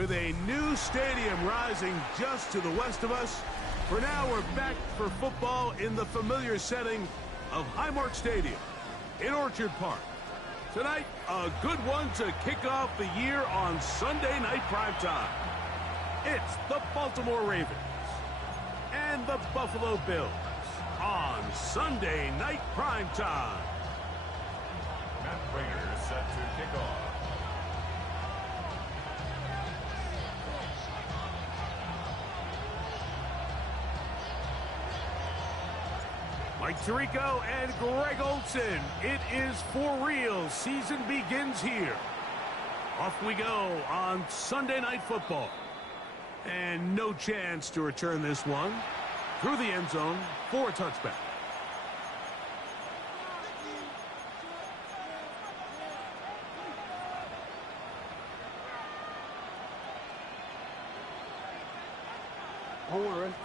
With a new stadium rising just to the west of us, for now we're back for football in the familiar setting of Highmark Stadium in Orchard Park. Tonight, a good one to kick off the year on Sunday night primetime. It's the Baltimore Ravens and the Buffalo Bills on Sunday night primetime. Matt Prater is set to kick off. Mike Tirico and Greg Olson. It is for real. Season begins here. Off we go on Sunday Night Football. And no chance to return this one through the end zone for a touchback.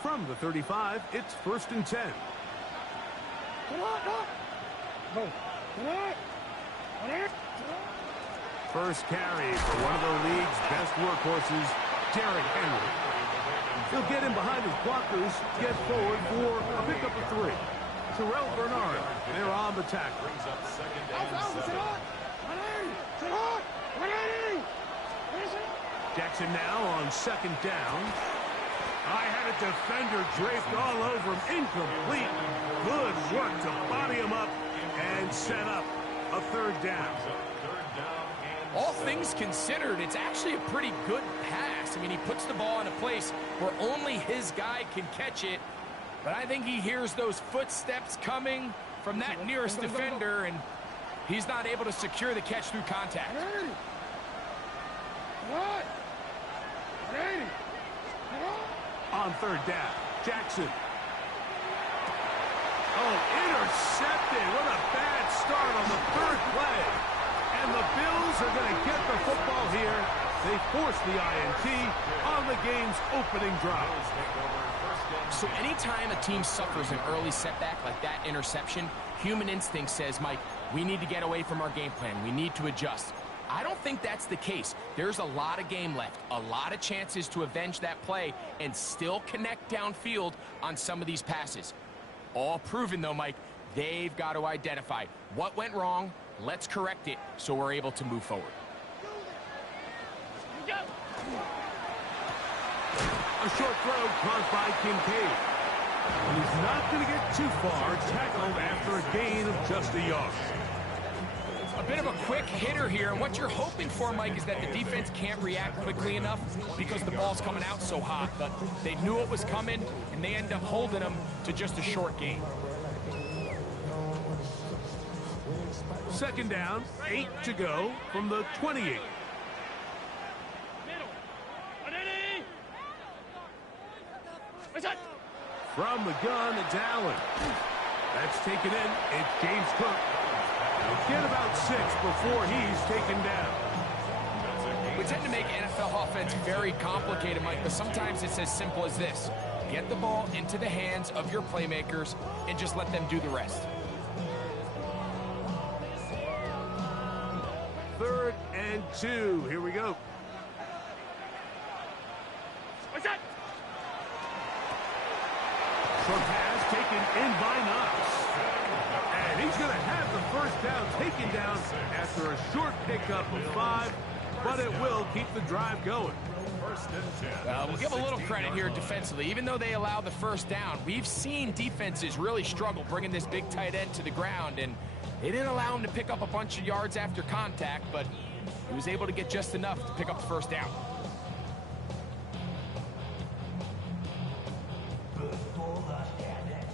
From the 35, it's 1st and 10. First carry for one of the league's best workhorses, Derrick Henry. He'll get in behind his blockers, get forward for a pickup of 3. Terrell Bernard, they're on the tackle. Jackson now on 2nd down. I had a defender draped all over him. Incomplete. Good work to body him up and set up a 3rd down. All things considered, it's actually a pretty good pass. I mean, he puts the ball in a place where only his guy can catch it. But I think he hears those footsteps coming from that nearest defender, and he's not able to secure the catch through contact. On 3rd down, Jackson. Oh, intercepted. What a bad start on the 3rd play. And the Bills are going to get the football here. They force the INT on the game's opening drive. So anytime a team suffers an early setback like that interception, human instinct says, Mike, we need to get away from our game plan. We need to adjust. I don't think that's the case. There's a lot of game left, a lot of chances to avenge that play and still connect downfield on some of these passes. All proven, though, Mike, they've got to identify what went wrong, let's correct it so we're able to move forward. A short throw caused by Kincaid. And he's not going to get too far, tackled after a gain of just a yard. A bit of a quick hitter here, and what you're hoping for, Mike, is that the defense can't react quickly enough because the ball's coming out so hot. But they knew it was coming, and they end up holding them to just a short gain. 2nd down, 8 to go from the 28. From the gun, it's Allen. That's taken in. It's James Cook. He'll get about 6 before he's taken down. We tend to make NFL offense very complicated, Mike, but sometimes it's as simple as this. Get the ball into the hands of your playmakers and just let them do the rest. 3rd and 2. Here we go. Short pass taken in by Knox. And he's going to have the 1st down taken down after a short pickup of 5, but it will keep the drive going. We'll give a little credit here defensively. Even though they allow the 1st down, we've seen defenses really struggle bringing this big tight end to the ground, and they didn't allow him to pick up a bunch of yards after contact, but he was able to get just enough to pick up the 1st down.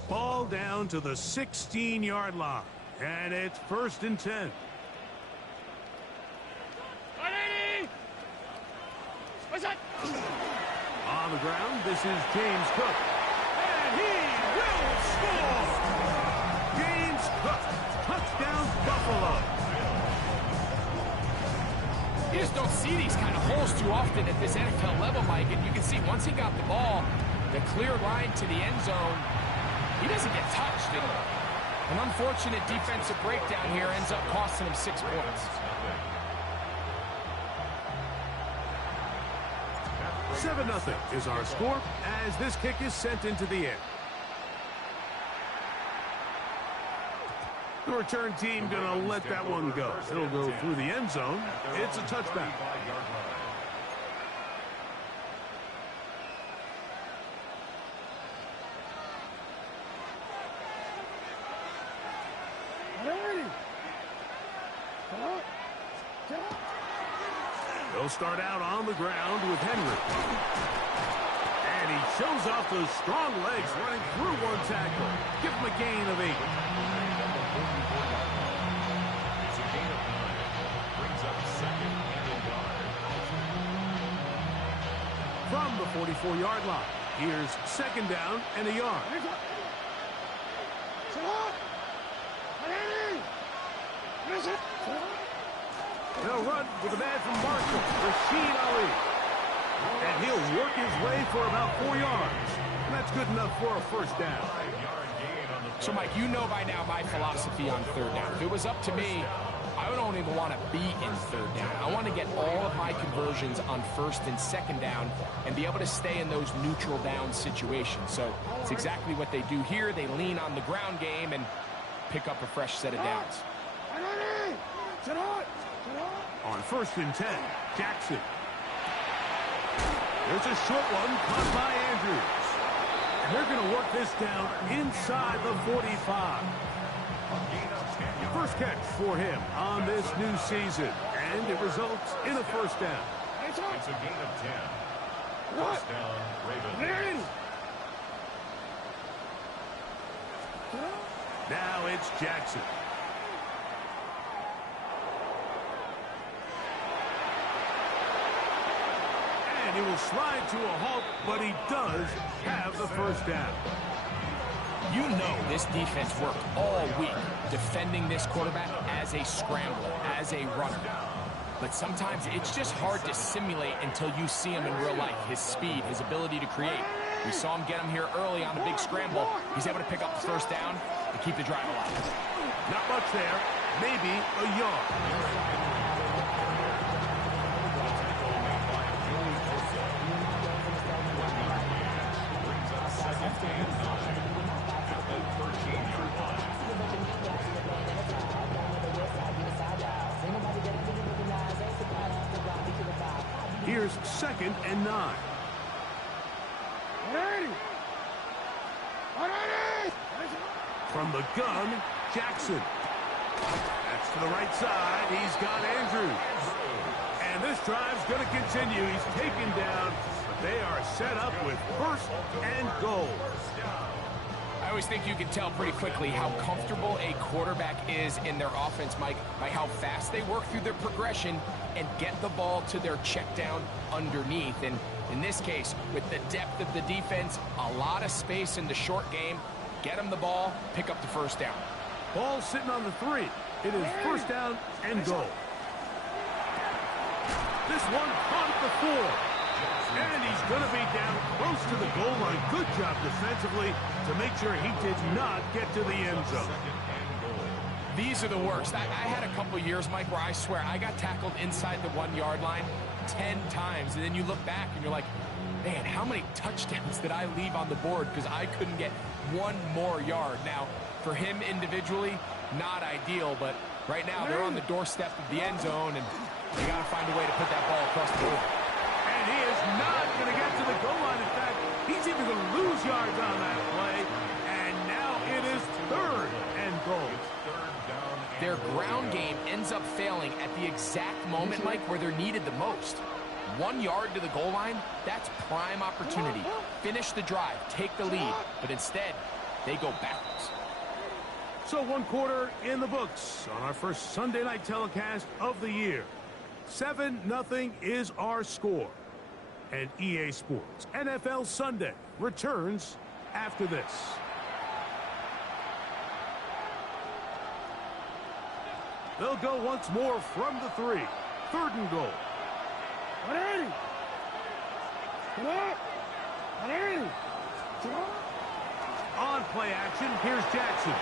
Ball down to the 16-yard line, and it's 1st and 10. On the ground, this is James Cook. And he will score! James Cook, touchdown Buffalo. You just don't see these kind of holes too often at this NFL level, Mike, and you can see once he got the ball, the clear line to the end zone, he doesn't get touched. And an unfortunate defensive breakdown here ends up costing him 6 points. 7-0 is our score as this kick is sent into the air. The return team going to let that one go. It'll go through the end zone. It's a touchback. They'll start out on the ground with Henry. And he shows off those strong legs running through one tackle. Give him a gain of 8. It's a gain of 9. Brings up second and a yard. From the 44-yard line, here's second down and a yard. They'll run with a man from Marshall, Rashid Ali. And he'll work his way for about 4 yards. And that's good enough for a first down. So, Mike, you know by now my philosophy on third down. If it was up to me, I don't even want to be in third down. I want to get all of my conversions on first and second down and be able to stay in those neutral down situations. So it's exactly what they do here. They lean on the ground game and pick up a fresh set of downs. On first and 10, Jackson. There's a short one caught by Andrews. And they're going to work this down inside the 45. First catch for him on this new season. And it results in a first down. It's a gain of 10. First down, Ravens. Now it's Jackson. And he will slide to a halt, but he does have the first down. You know this defense worked all week defending this quarterback as a scrambler, as a runner. But sometimes it's just hard to simulate until you see him in real life. His speed, his ability to create. We saw him get him here early on a big scramble. He's able to pick up the first down and keep the drive alive. Not much there. Maybe a yard. Here's second and 9. From the gun, Jackson. That's to the right side. He's got Andrews. And this drive's going to continue. He's taken down, but they are set up with first and goal. I always think you can tell pretty quickly how comfortable a quarterback is in their offense, Mike, by how fast they work through their progression and get the ball to their check down underneath. And in this case, with the depth of the defense, a lot of space in the short game, get them the ball, pick up the first down. Ball sitting on the 3. It is first down and goal. This one caught at the 4. And he's going to be down close to the goal line. Good job defensively to make sure he did not get to the end zone. These are the worst. I had a couple years, Mike, where I swear I got tackled inside the 1-yard line 10 times. And then you look back and you're like, man, how many touchdowns did I leave on the board because I couldn't get one more yard? Now, for him individually, not ideal, but right now they're on the doorstep of the end zone, and they got to find a way to put that ball across the board. And he is not going to get to the goal line. In fact, he's even going to lose yards on that play. And now it is third and goal. Their ground game ends up failing at the exact moment, Mike, where they're needed the most. 1 yard to the goal line, that's prime opportunity. Finish the drive, take the lead, but instead, they go backwards. So 1 quarter in the books on our first Sunday night telecast of the year. 7-0 is our score. And EA Sports NFL Sunday returns after this. They'll go once more from the 3. Third and goal. On play action, here's Jackson.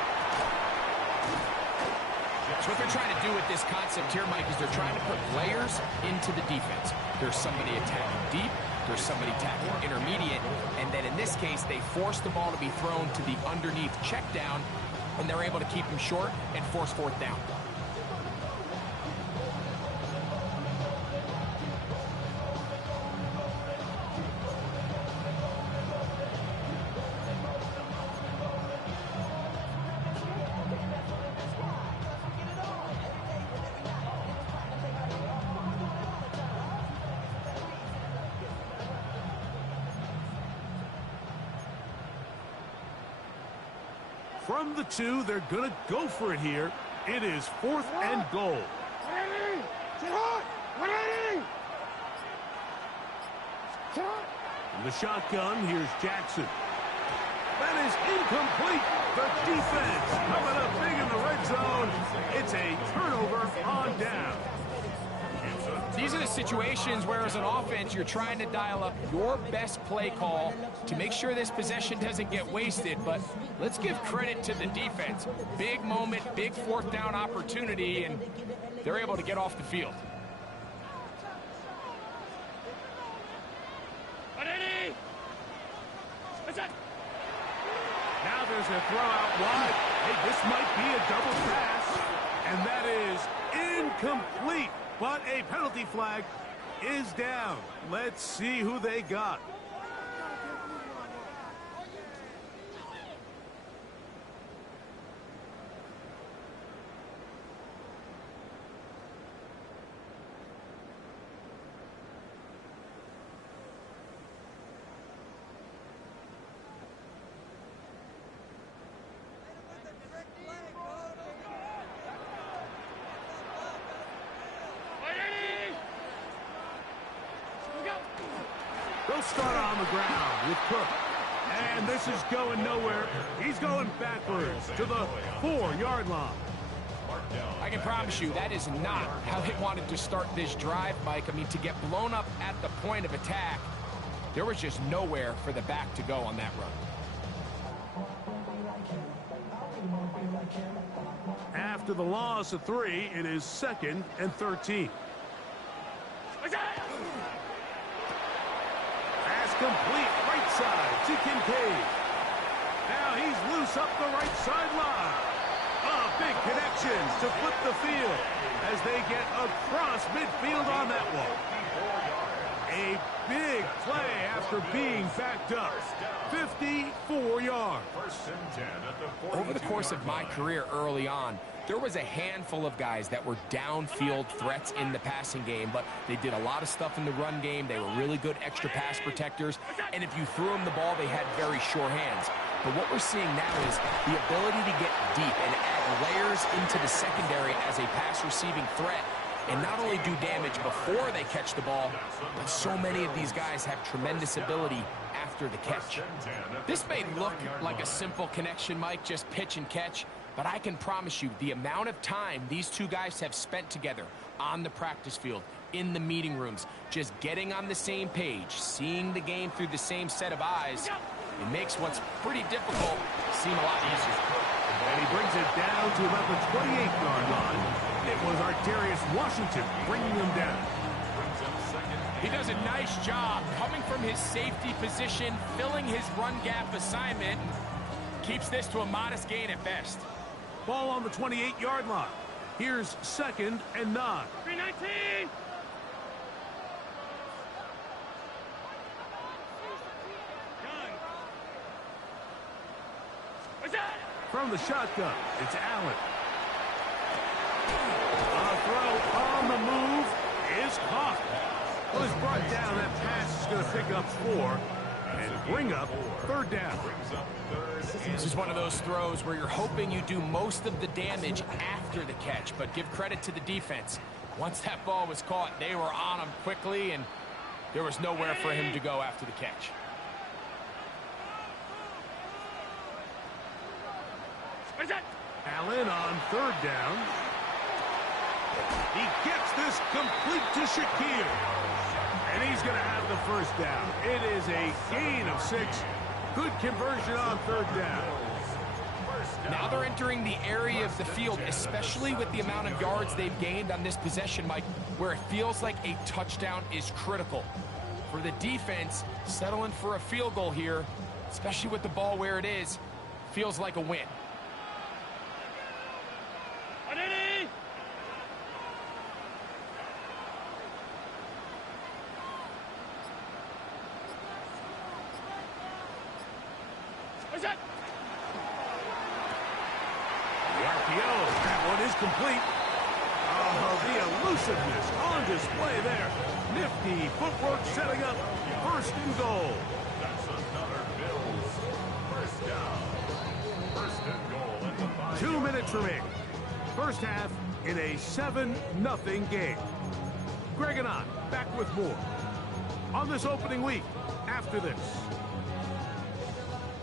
So what they're trying to do with this concept here, Mike, is they're trying to put layers into the defense. There's somebody attacking deep, there's somebody attacking intermediate, and then in this case, they force the ball to be thrown to the underneath check down, and they're able to keep them short and force fourth down. From the 2, they're going to go for it here. It is 4th and goal. In the shotgun, here's Jackson. That is incomplete. The defense coming up big in the red zone. It's a turnover on down. These are the situations where, as an offense, you're trying to dial up your best play call to make sure this possession doesn't get wasted. But let's give credit to the defense. Big moment, big fourth down opportunity, and they're able to get off the field. Now there's a throw out wide. Hey, this might be a double pass. And that is incomplete. But a penalty flag is down. Let's see who they got. They'll start on the ground with Cook. And this is going nowhere. He's going backwards to the 4-yard line. I can promise you that is not how they wanted to start this drive, Mike. I mean, to get blown up at the point of attack, there was just nowhere for the back to go on that run. After the loss of 3, it is 2nd and 13. Pass complete right side to Kincaid. Now he's loose up the right sideline. Big connections to flip the field as they get across midfield on that one. A big play after being backed up. 54 yards. Over the course of my career early on, there was a handful of guys that were downfield threats in the passing game, but they did a lot of stuff in the run game. They were really good extra pass protectors, and if you threw them the ball, they had very sure hands. But what we're seeing now is the ability to get deep and add layers into the secondary as a pass-receiving threat, and not only do damage before they catch the ball, but so many of these guys have tremendous ability after the catch. This may look like a simple connection, Mike, just pitch and catch, but I can promise you the amount of time these two guys have spent together on the practice field, in the meeting rooms, just getting on the same page, seeing the game through the same set of eyes, it makes what's pretty difficult seem a lot easier. And he brings it down to about the 28-yard line. It was Arterius Washington bringing him down. He does a nice job coming from his safety position, filling his run gap assignment, and keeps this to a modest gain at best. Ball on the 28-yard line. Here's 2nd and 9. 319. From the shotgun, it's Allen. A throw on the move is caught. Well, it's brought down. That pass is going to pick up 4 and bring up 3rd down. This is one of those throws where you're hoping you do most of the damage after the catch, but give credit to the defense. Once that ball was caught, they were on him quickly, and there was nowhere for him to go after the catch. Allen on 3rd down. He gets this complete to Shakir. And he's going to have the 1st down. It is a gain of 6. Good conversion on 3rd down. Now they're entering the area of the field, especially with the amount of yards they've gained on this possession, Mike, where it feels like a touchdown is critical. For the defense, settling for a field goal here, especially with the ball where it is, feels like a win. That one is complete. Oh, the elusiveness on display there. Nifty footwork setting up first and goal. That's another Bills first down. First and goal at the 5. 2 minutes remaining. First half in a 7-0 game. Greg and I back with more on this opening week after this.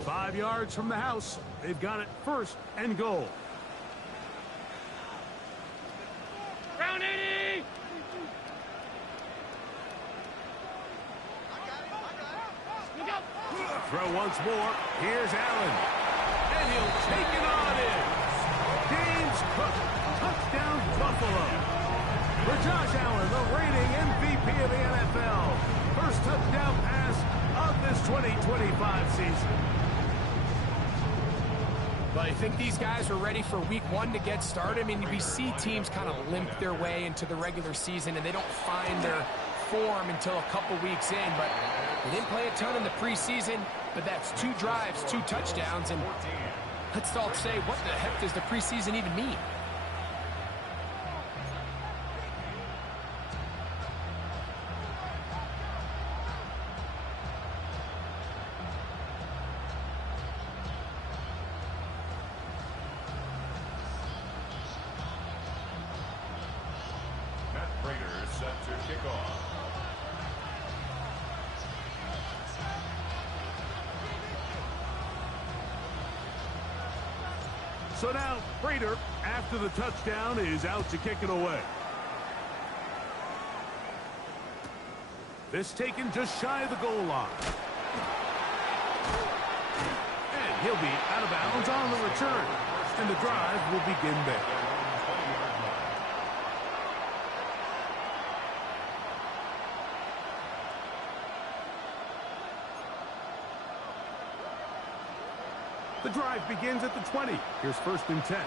5 yards from the house. They've got it first and goal. Round 80! Throw once more. Here's Allen. And he'll take it on in. James Cook. Touchdown Buffalo. For Josh Allen, the reigning MVP of the NFL. First touchdown pass of this 2025 season. But I think these guys are ready for week 1 to get started. I mean, we see teams kind of limp their way into the regular season, and they don't find their form until a couple weeks in. But they didn't play a ton in the preseason, but that's 2 drives, 2 touchdowns. And let's all say, what the heck does the preseason even mean? Set to kick off. So now, Prater, after the touchdown, is out to kick it away. This taken just shy of the goal line. And he'll be out of bounds on the return. And the drive will begin there. The drive begins at the 20. Here's first and 10.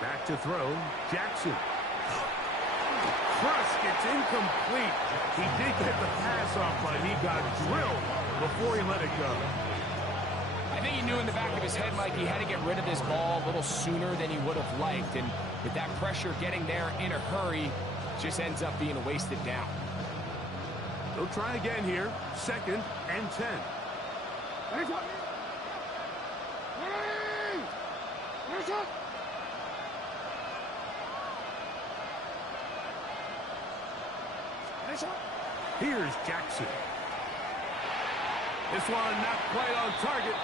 Back to throw. Jackson. Crush gets incomplete. He did get the pass off, but he got drilled before he let it go. I think he knew in the back of his head, Mike, he had to get rid of this ball a little sooner than he would have liked. And with that pressure getting there in a hurry, just ends up being a wasted down. They'll try again here. Second and 10. Here's Jackson. This one not quite on target.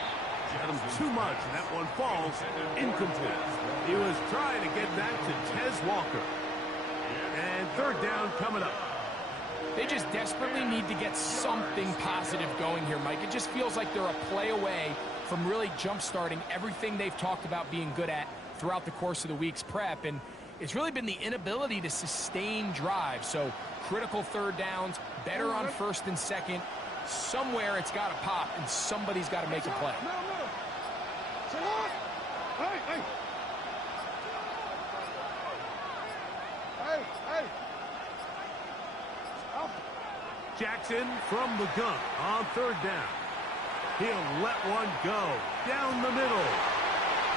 Got him too much, and that one falls incomplete. He was trying to get that to Tez Walker. And third down coming up. They just desperately need to get something positive going here, Mike. It just feels like they're a play away from really jump-starting everything they've talked about being good at throughout the course of the week's prep. And it's really been the inability to sustain drives. So critical third downs, better on first and second. Somewhere it's got to pop, and somebody's got to make a play. Jackson from the gun on third down. He'll let one go down the middle.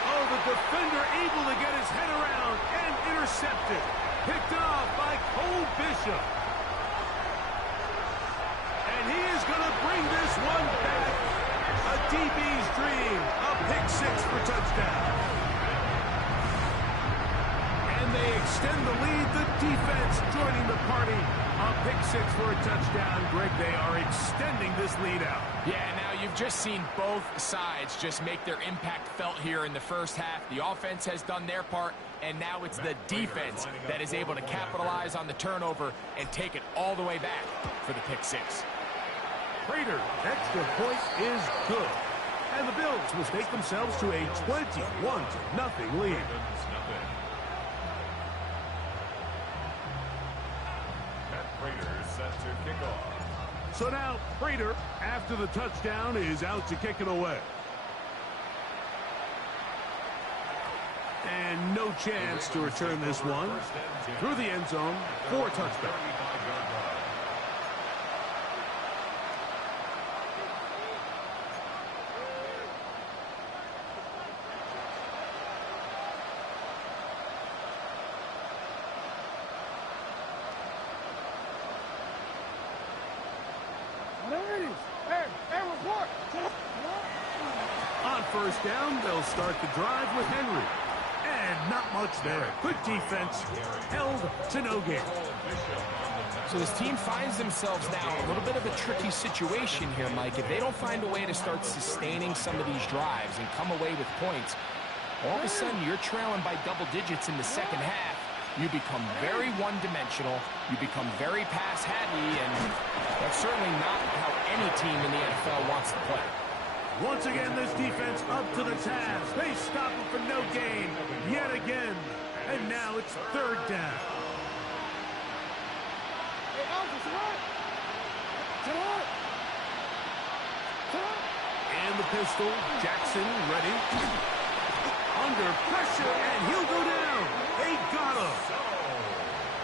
Oh, the defender able to get his head around and intercepted. Picked off by Cole Bishop. And he is going to bring this one back. A DB's dream. A pick 6 for touchdown. And they extend the lead. The defense joining the party. A pick 6 for a touchdown. Greg, they are extending this lead out. Yeah, now you've just seen both sides just make their impact felt here in the first half. The offense has done their part, and now it's the defense that is able to capitalize on the turnover and take it all the way back for the pick 6. Prater, extra point is good. And the Bills will take themselves to a 21-0 lead. Prater set to kick off. So now Prater, after the touchdown, is out to kick it away. And no chance to return this one through the end zone for a touchback. On first down, they'll start the drive with Henry. And not much there. Good defense, held to no gain. So this team finds themselves now in a little bit of a tricky situation here, Mike. If they don't find a way to start sustaining some of these drives and come away with points, all of a sudden you're trailing by double digits in the second half. You become very one-dimensional. You become very pass-heavy, and that's certainly not how any team in the NFL wants to play. Once again, this defense up to the task. They stop him for no gain yet again. And now it's third down. And the pistol, Jackson ready. Under pressure, and he'll go down. They got him.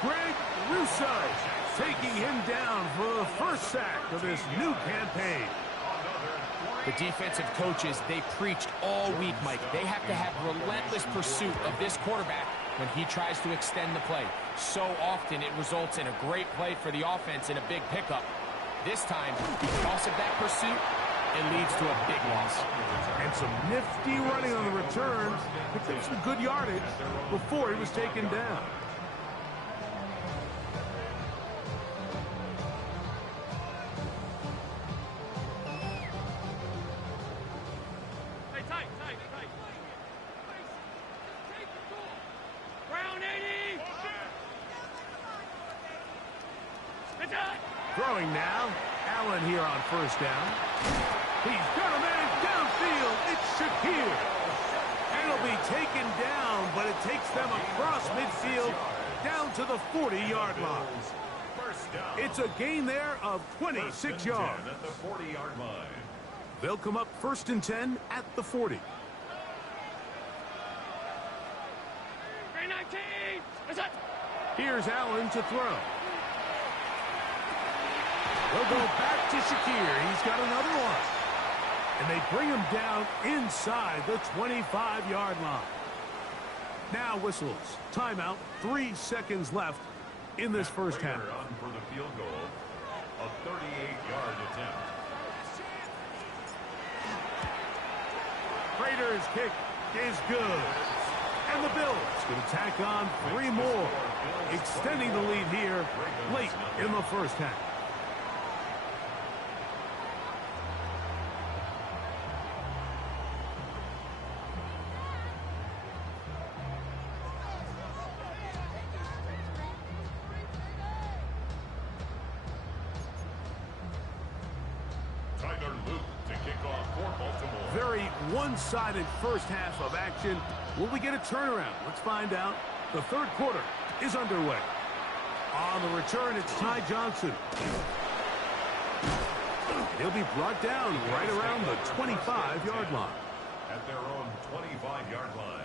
Greg Russo taking him down for the first sack of this new campaign. The defensive coaches, they preached all week, Mike. They have to have relentless pursuit of this quarterback when he tries to extend the play. So often it results in a great play for the offense and a big pickup. This time, because of that pursuit, it leads to a big loss. And some nifty running on the return. Picked up some good yardage before he was taken down. Throwing now. Allen here on first down. He's got a man downfield. It's Shakir. And it'll be taken down, but it takes them across midfield down to the 40-yard line. It's a gain there of 26 yards. At the 40-yard line. They'll come up 1st and 10 at the 40. Here's Allen to throw. They'll go back to Shakir. He's got another one. And they bring him down inside the 25-yard line. Now whistles. Timeout. 3 seconds left in this first half. On for the field goal. A 38-yard attempt. Prater's kick is good. And the Bills going to tack on 3 more, extending the lead here late in the first half. Very one-sided first half of action. Will we get a turnaround? Let's find out. The third quarter is underway. On the return, it's Ty Johnson. He'll be brought down right around the 25-yard line. At their own 25-yard line.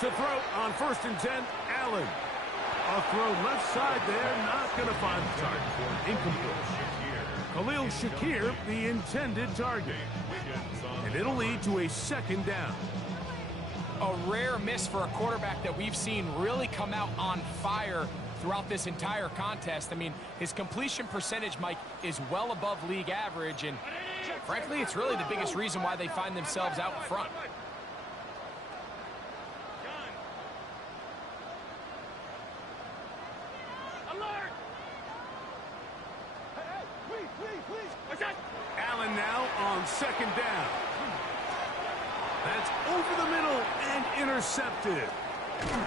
To throw on 1st and 10, Allen. A throw left side there, not going to find the target. Incomplete. Khalil Shakir, the intended target. And it'll lead to a second down. A rare miss for a quarterback that we've seen really come out on fire throughout this entire contest. I mean, his completion percentage, Mike, is well above league average, and frankly, it's really the biggest reason why they find themselves out in front. Alert! Allen now on second down. That's over the middle and intercepted.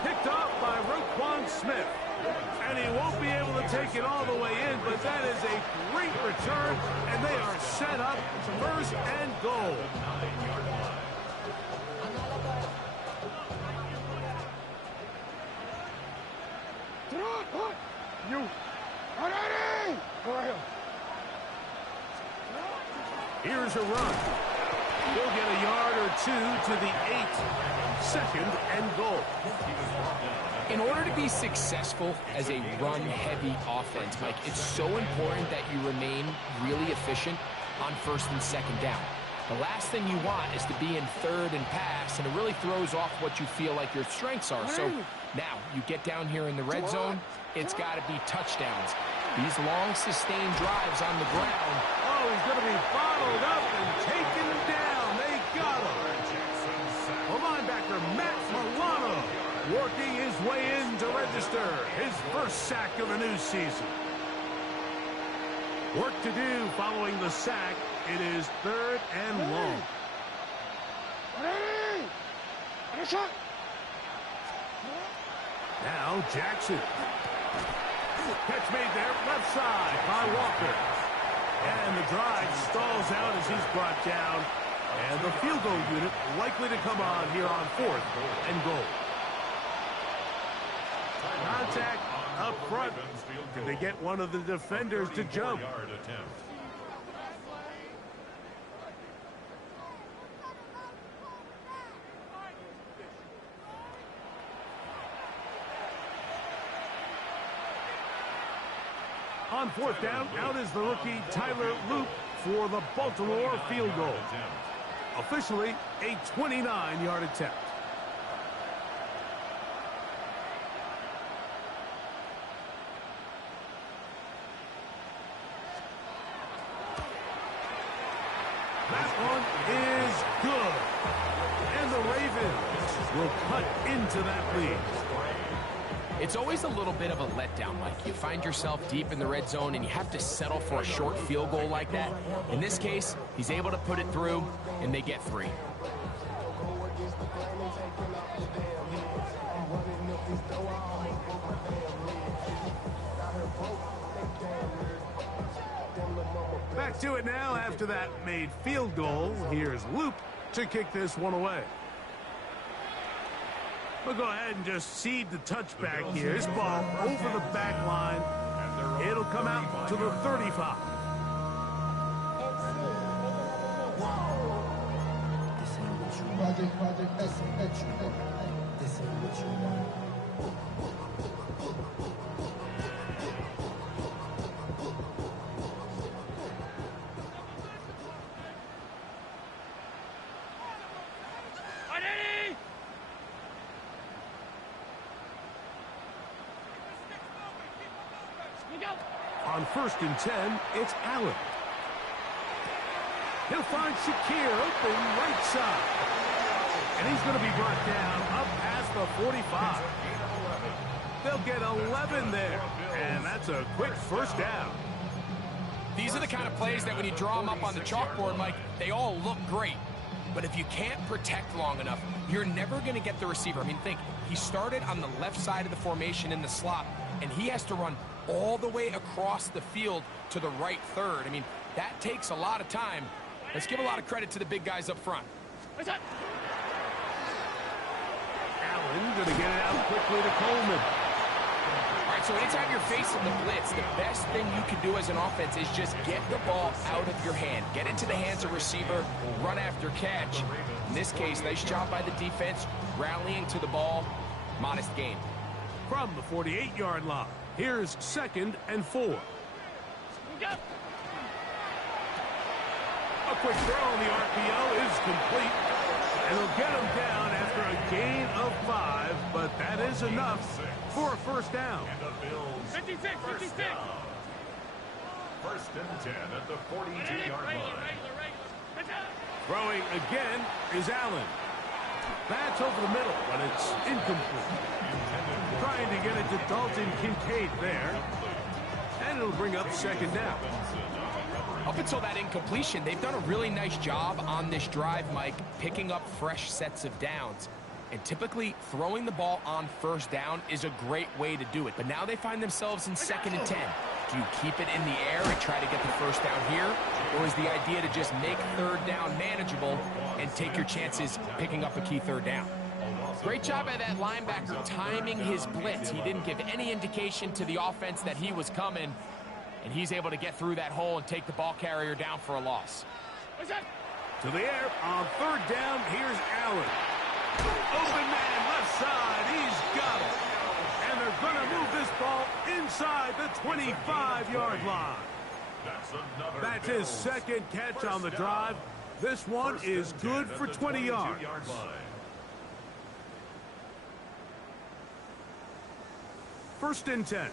Picked off by Roquan Smith. And he won't be able to take it all the way in, but that is a great return, and they are set up first and goal. Here's a run. He'll get a yard or two to the 8. Second and goal. In order to be successful as a run-heavy offense, Mike, it's so important that you remain really efficient on first and second down. The last thing you want is to be in third and pass, and it really throws off what you feel like your strengths are. So now you get down here in the red zone, it's got to be touchdowns. These long, sustained drives on the ground. Oh, he's going to be bottled up and taken down. They got him. The linebacker, Matt Milano, working his way in to register his first sack of the new season. Work to do following the sack. It is third and long. Now Jackson. Catch made there, left side by Walker. And the drive stalls out as he's brought down. And the field goal unit likely to come on here on fourth and goal. Contact up front. Did they get one of the defenders to jump? On fourth down, out is the rookie Tyler Loop for the Baltimore field goal. Officially a 29-yard attempt. That one is good. And the Ravens will cut into that lead. It's always a little bit of a letdown, Mike. You find yourself deep in the red zone and you have to settle for a short field goal like that. In this case, he's able to put it through, and they get 3. Back to it now after that made field goal. Here's Loop to kick this one away. We'll go ahead and just cede the touchback here. This ball over the back line. It'll come out to the 35. On first and 10, it's Allen. He'll find Shakir open right side. And he's going to be brought down up past the 45. They'll get 11 there. And that's a quick first down. These are the kind of plays that when you draw them up on the chalkboard, Mike, they all look great. But if you can't protect long enough, you're never going to get the receiver. I mean, think, he started on the left side of the formation in the slot, and he has to run all the way across the field to the right third. I mean, that takes a lot of time. Let's give a lot of credit to the big guys up front. Allen going to get it out quickly to Coleman. All right, so anytime you're facing the blitz, the best thing you can do as an offense is just get the ball out of your hand. Get into the hands of receiver, run after catch. In this case, nice job by the defense, rallying to the ball. Modest gain. from the 48-yard line. Here's 2nd and 4. Go. A quick throw on the RPO is complete. And they'll get him down after a gain of 5, but that is enough for a first down. And the Bills 56, 56. down. 1st and 10 at the 42-yard line. Throwing again is Allen. That's over the middle, but it's incomplete. Trying to get it to Dalton Kincaid there. And it'll bring up 2nd down. Up until that incompletion, they've done a really nice job on this drive, Mike, picking up fresh sets of downs. And typically, throwing the ball on 1st down is a great way to do it. But now they find themselves in 2nd and 10. Do you keep it in the air and try to get the 1st down here? Or is the idea to just make 3rd down manageable and take your chances picking up a key 3rd down? Great job by that linebacker timing his blitz. He didn't give any indication to the offense that he was coming. And he's able to get through that hole and take the ball carrier down for a loss. To the air on 3rd down, here's Allen. Open man left side, he's got it. And they're going to move this ball inside the 25-yard line. That's his 2nd catch on the drive. This one is good for 20 yards. 1st and 10.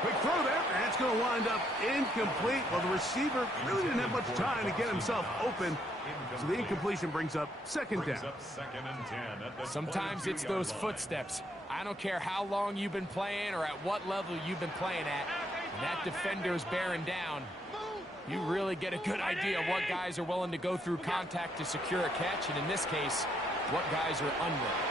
Quick throw there, and it's going to wind up incomplete. Well, the receiver really didn't have much time to get himself open, so the incompletion brings up 2nd down. Sometimes it's those footsteps. I don't care how long you've been playing or at what level you've been playing at. When that defender's bearing down, you really get a good idea of what guys are willing to go through contact to secure a catch, and in this case, what guys are unwilling.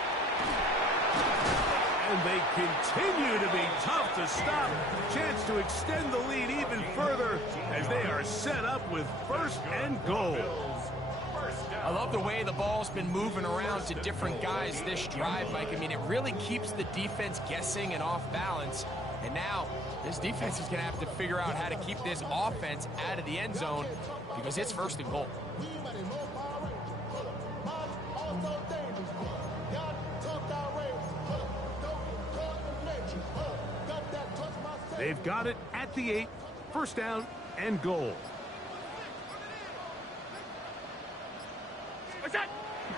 And they continue to be tough to stop. Chance to extend the lead even further as they are set up with 1st and goal. I love the way the ball's been moving around to different guys this drive, Mike. I mean, it really keeps the defense guessing and off balance. And now, this defense is going to have to figure out how to keep this offense out of the end zone because it's 1st and goal. They've got it at the 8, 1st down and goal.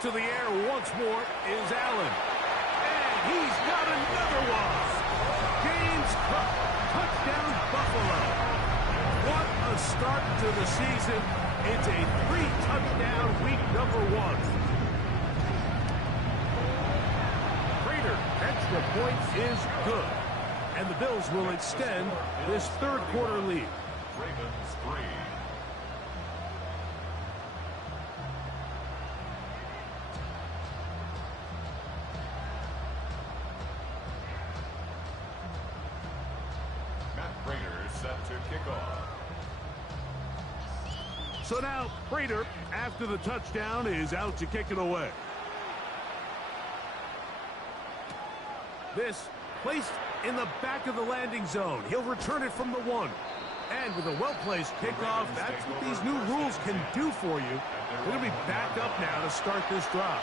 To the air once more is Allen. And he's got another one. James Cook, touchdown Buffalo. What a start to the season. It's a 3-touchdown week number 1. Prater, extra point is good. And the Bills will extend this 3rd quarter lead. Ravens 3. Matt Prater set to kick off. So now Prater, after the touchdown, is out to kick it away. This placed in the back of the landing zone. He'll return it from the 1. And with a well-placed kickoff, that's what these new rules can do for you. They're going to be back up now to start this drive.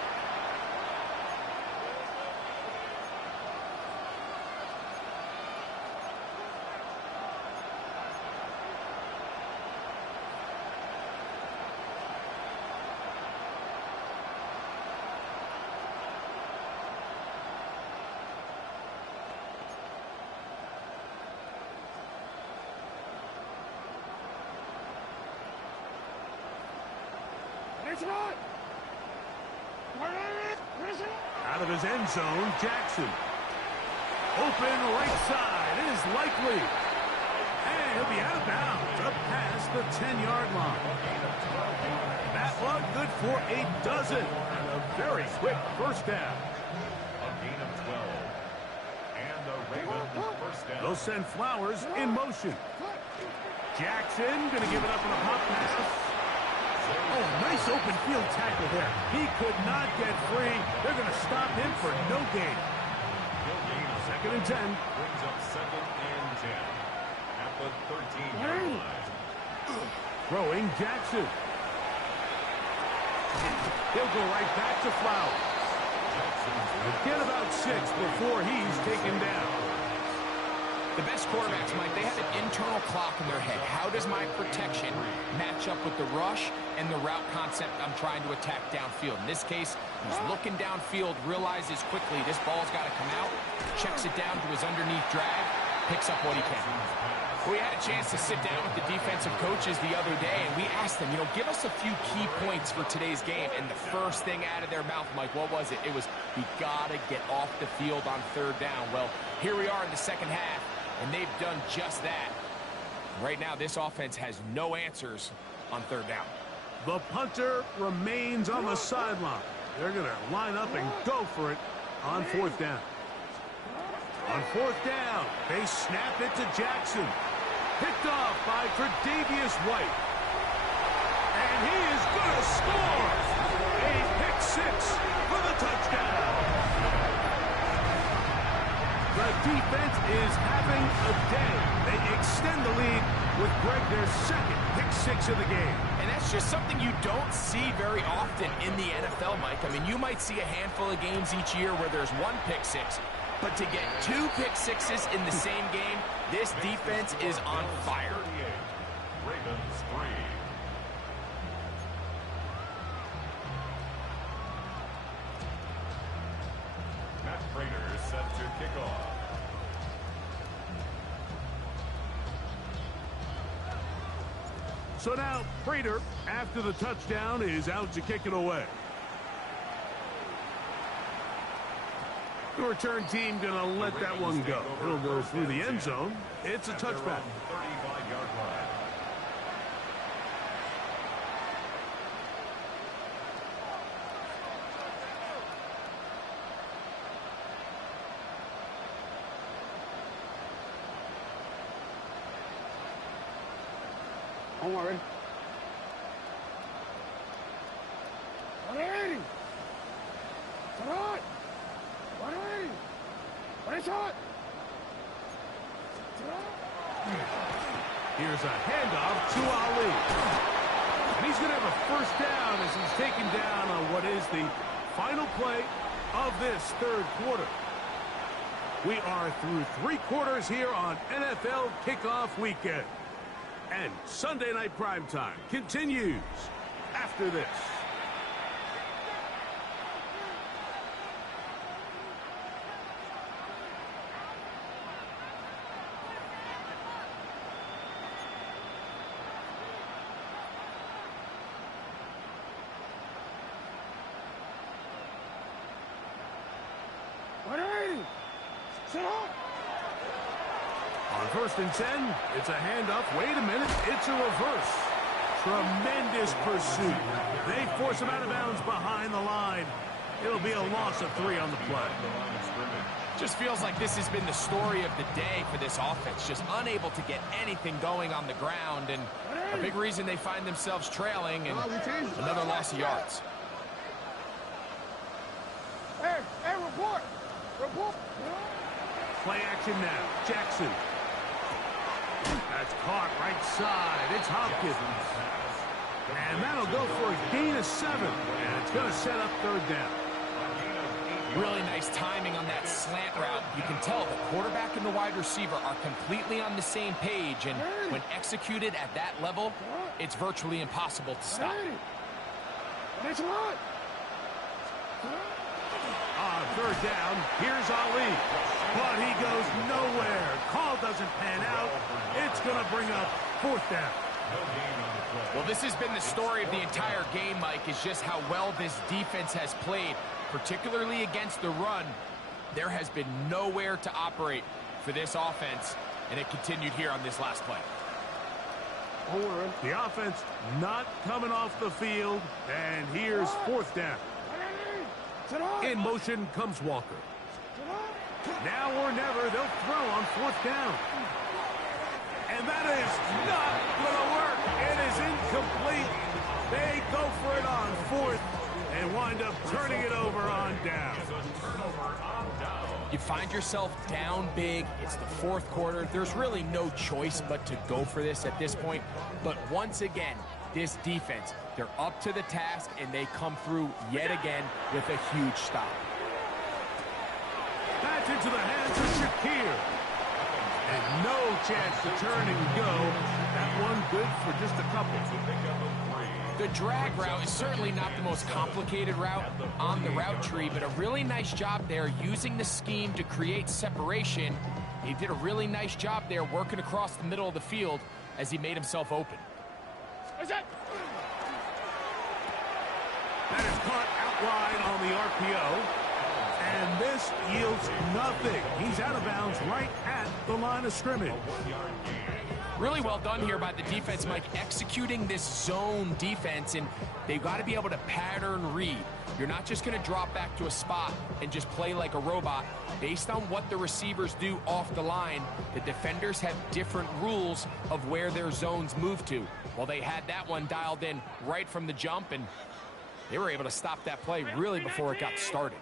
Out of his end zone, Jackson. Open right side. It is likely. And he'll be out of bounds up past the 10-yard line. That one good for a dozen. And a very quick 1st down. A gain of 12. And the Ravens 1st down. They'll send Flowers in motion. Jackson going to give it up in a pop pass. Oh, nice open field tackle there. He could not get free. They're going to stop him for no gain. 2nd and 10. Brings up 2nd and 10 at the 13-yard line. Throwing Jackson. He'll go right back to Flowers. Get about 6 before he's taken down. The best quarterbacks, Mike, they have an internal clock in their head. How does my protection match up with the rush and the route concept I'm trying to attack downfield? In this case, he's looking downfield, realizes quickly this ball's got to come out, checks it down to his underneath drag, picks up what he can. We had a chance to sit down with the defensive coaches the other day, and we asked them, give us a few key points for today's game. And the first thing out of their mouth, Mike, what was it? It was, we got to get off the field on 3rd down. Well, here we are in the second half, and they've done just that. Right now, this offense has no answers on 3rd down. The punter remains on the sideline. They're going to line up and go for it on 4th down. On 4th down, they snap it to Jackson. Picked off by Tre'Davious White. And he is going to score. A pick 6 for the touchdown. The defense is having a day. They extend the lead with Greg, their 2nd pick 6 of the game. And that's just something you don't see very often in the NFL, Mike. I mean, you might see a handful of games each year where there's 1 pick 6. But to get 2 pick 6s in the same game, this defense is on fire. Ravens 3. Matt Prater set to kick off. So now, Prater, after the touchdown, is out to kick it away. The return team going to let that one go. It'll go through the end zone. It's a touchback. 35-yard line. I'm worried. Here's a handoff to Ali. And he's going to have a 1st down as he's taken down on what is the final play of this 3rd quarter. We are through 3 quarters here on NFL Kickoff Weekend. And Sunday Night Primetime continues after this. On 1st and 10, it's a handoff. Wait a minute, it's a reverse. Tremendous pursuit. They force him out of bounds behind the line. It'll be a loss of 3 on the play. Just feels like this has been the story of the day for this offense. Just unable to get anything going on the ground, and a big reason they find themselves trailing and another loss of yards. Hey, report. Play action now. Jackson. That's caught right side. It's Hopkins. And that'll go for a gain of 7. And it's going to set up 3rd down. Really nice timing on that slant route. You can tell the quarterback and the wide receiver are completely on the same page. And when executed at that level, it's virtually impossible to stop. On 3rd down, here's Ali. But he goes nowhere. Call doesn't pan out. It's going to bring up 4th down. Well, this has been the story of the entire game, Mike, is just how well this defense has played, particularly against the run. There has been nowhere to operate for this offense, and it continued here on this last play. The offense not coming off the field, and here's 4th down. In motion comes Walker. Now or never, they'll throw on 4th down. And that is not going to work. It is incomplete. They go for it on 4th and wind up turning it over on down. You find yourself down big. It's the 4th quarter. There's really no choice but to go for this at this point. But once again, this defense, they're up to the task, and they come through yet again with a huge stop. That's into the hands of Shakir. And no chance to turn and go. That one good for just a couple. The drag route is certainly not the most complicated route on the route tree, but a really nice job there using the scheme to create separation. He did a really nice job there working across the middle of the field as he made himself open. That is caught outline on the RPO. And this yields nothing. He's out of bounds right at the line of scrimmage. Really well done here by the defense, Mike, executing this zone defense, and they've got to be able to pattern read. You're not just going to drop back to a spot and just play like a robot. Based on what the receivers do off the line, the defenders have different rules of where their zones move to. Well, they had that one dialed in right from the jump, and they were able to stop that play really before it got started.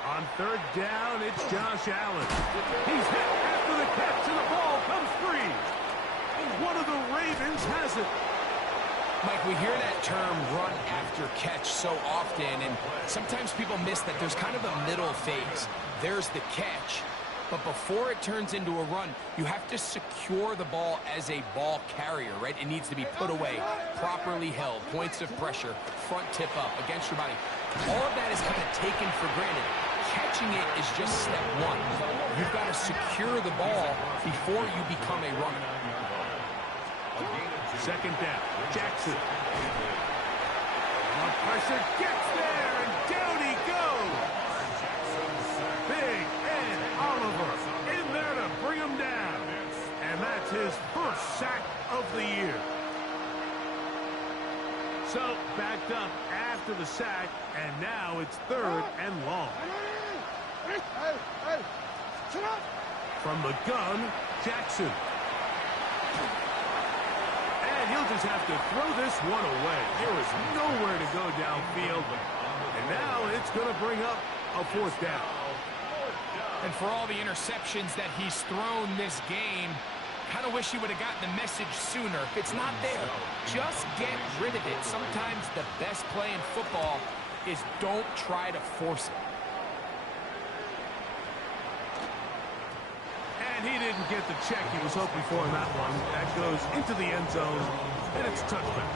On third down, it's Josh Allen. He's hit after the catch, and the ball comes free. One of the Ravens has it. Mike, we hear that term run after catch so often, and sometimes people miss that there's kind of a middle phase. There's the catch, but before it turns into a run, you have to secure the ball as a ball carrier, right? It needs to be put away, properly held, points of pressure, front tip up against your body. All of that is kind of taken for granted. Catching it is just step one. You've got to secure the ball before you become a runner. Second down, Jackson. The pressure gets there, and down he goes. Big Ed Oliver in there to bring him down. And that's his first sack of the year. So, backed up after the sack, and now it's third and long. From the gun, Jackson. And he'll just have to throw this one away. There is nowhere to go downfield. And now it's going to bring up a fourth down. And for all the interceptions that he's thrown this game, kind of wish he would have gotten the message sooner. If it's not there, just get rid of it. Sometimes the best play in football is don't try to force it. And he didn't get the check he was hoping for in that one. That goes into the end zone, and it's a touchback.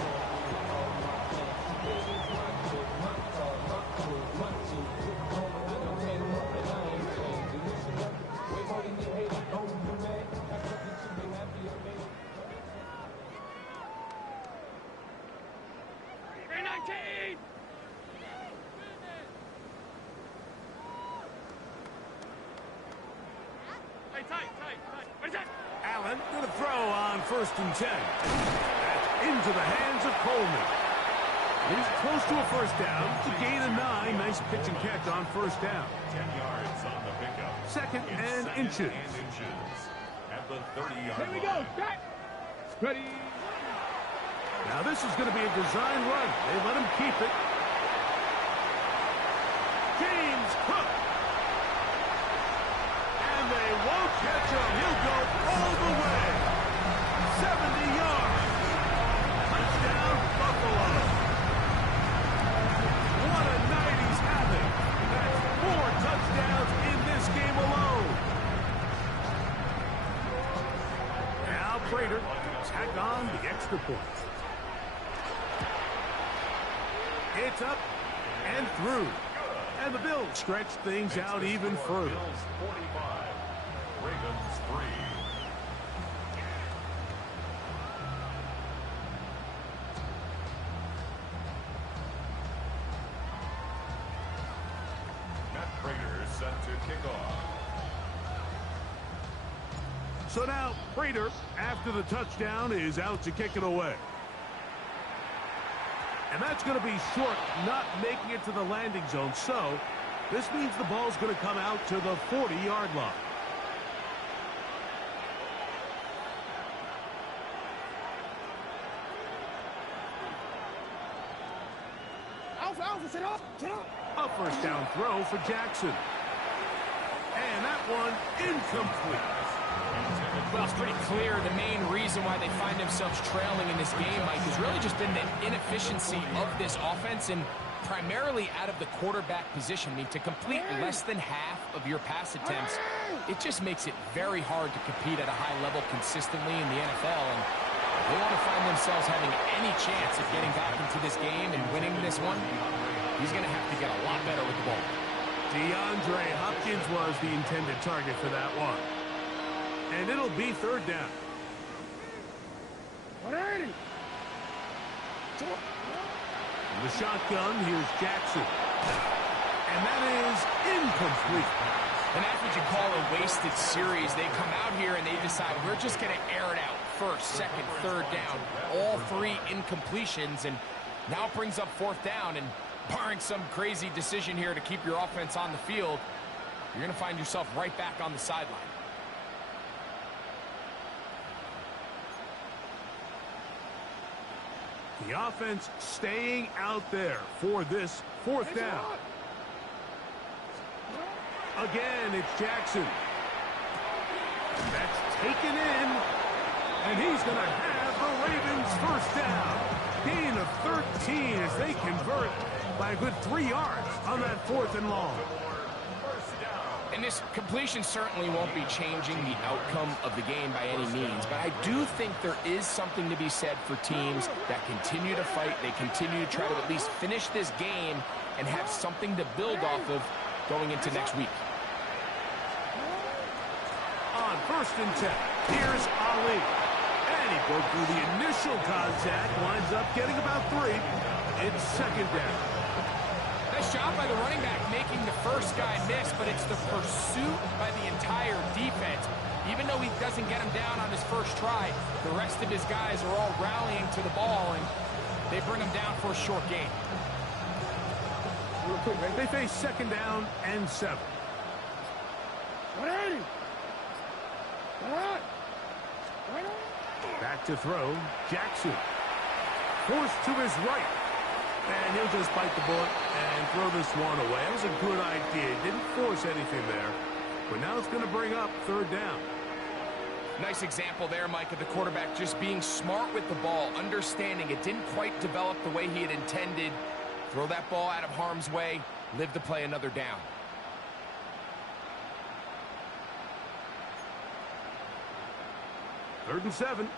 Allen with a throw on 1st and 10. That's into the hands of Coleman. He's close to a first down. It's a gain of 9. Nice pitch and catch on 1st down. 10 yards on the pickup. Second and inches. At the 30-yard line. Here we go. Back. Ready. Now this is going to be a design run. They let him keep it. James Cook. And they won't catch him. He'll go all the way. 70 yards. Touchdown, Buffalo. What a night he's having. That's 4 touchdowns in this game alone. Now Prater tack on the extra point. It's up and through. And the Bills stretch things out even further. Bills 45, Ravens 3. Matt Prater set to kick off. So now Prater, after the touchdown, is out to kick it away. And that's going to be short, not making it to the landing zone. So this means the ball's going to come out to the 40-yard line. A first down throw for Jackson. And that one incomplete. Well, it's pretty clear the main reason why they find themselves trailing in this game, Mike, has really just been the inefficiency of this offense and primarily out of the quarterback position. I mean, to complete less than half of your pass attempts, it just makes it very hard to compete at a high level consistently in the NFL. And if they want to find themselves having any chance of getting back into this game and winning this one, he's going to have to get a lot better with the ball. DeAndre Hopkins was the intended target for that one. And it'll be third down. In the shotgun, here's Jackson. And that is incomplete. And that's what you call a wasted series. They come out here and they decide we're just going to air it out. First, second, third down. All three incompletions. And now it brings up fourth down. And barring some crazy decision here to keep your offense on the field, you're going to find yourself right back on the sideline. The offense staying out there for this fourth down. Again, it's Jackson. That's taken in, and he's going to have the Ravens first down. Gain of 13 as they convert by a good 3 yards on that fourth and long. And this completion certainly won't be changing the outcome of the game by any means, but I do think there is something to be said for teams that continue to fight. They continue to try to at least finish this game and have something to build off of going into next week. On first and 10, here's Ali. And he broke through the initial contact, winds up getting about 3. It's second down. Nice job by the running back making the first guy miss, but it's the pursuit by the entire defense. Even though he doesn't get him down on his first try, the rest of his guys are all rallying to the ball, and they bring him down for a short gain. They face second down and 7. Back to throw, Jackson. Forced to his right. And he'll just bite the bullet and throw this one away. That was a good idea. Didn't force anything there. But now it's going to bring up third down. Nice example there, Mike, of the quarterback just being smart with the ball, understanding it didn't quite develop the way he had intended. Throw that ball out of harm's way, live to play another down. Third and 7.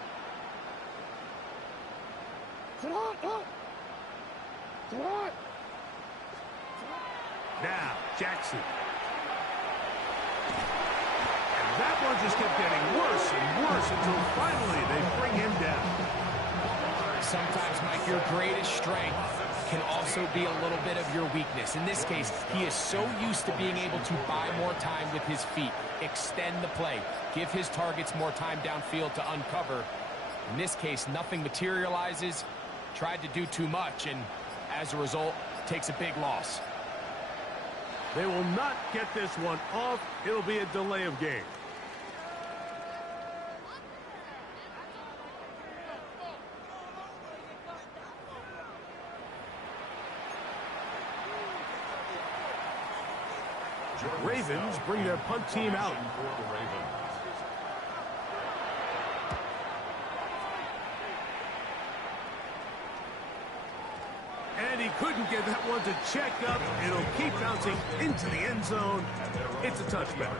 Now, Jackson. And that one just kept getting worse and worse until finally they bring him down. Sometimes, Mike, your greatest strength can also be a little bit of your weakness. In this case, he is so used to being able to buy more time with his feet, extend the play, give his targets more time downfield to uncover. In this case, nothing materializes, tried to do too much, and as a result, takes a big loss. They will not get this one off. It'll be a delay of game. Ravens bring their punt team out. And he couldn't get that one to check up. It'll keep bouncing into the end zone. It's a touchback.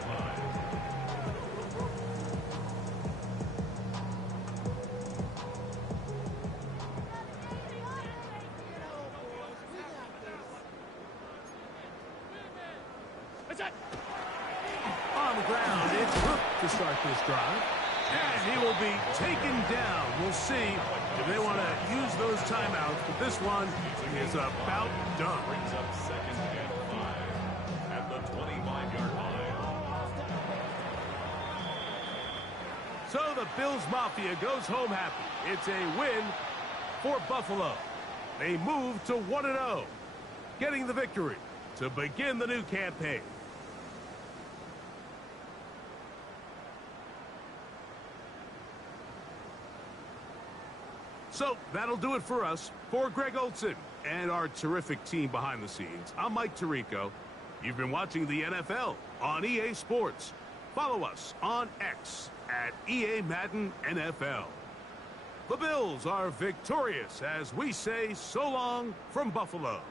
On the ground, it's Hook to start this drive. And he will be taken down. We'll see if they want to use those timeouts. But this one is about done. Brings up second and 5 at the 25-yard line. So the Bills Mafia goes home happy. It's a win for Buffalo. They move to 1-0, getting the victory to begin the new campaign. So that'll do it for us. For Greg Olson and our terrific team behind the scenes, I'm Mike Tirico. You've been watching the NFL on EA Sports. Follow us on X at EA Madden NFL. The Bills are victorious as we say so long from Buffalo.